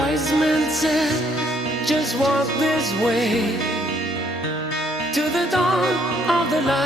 wise man said, just walk this way to the dawn of the light.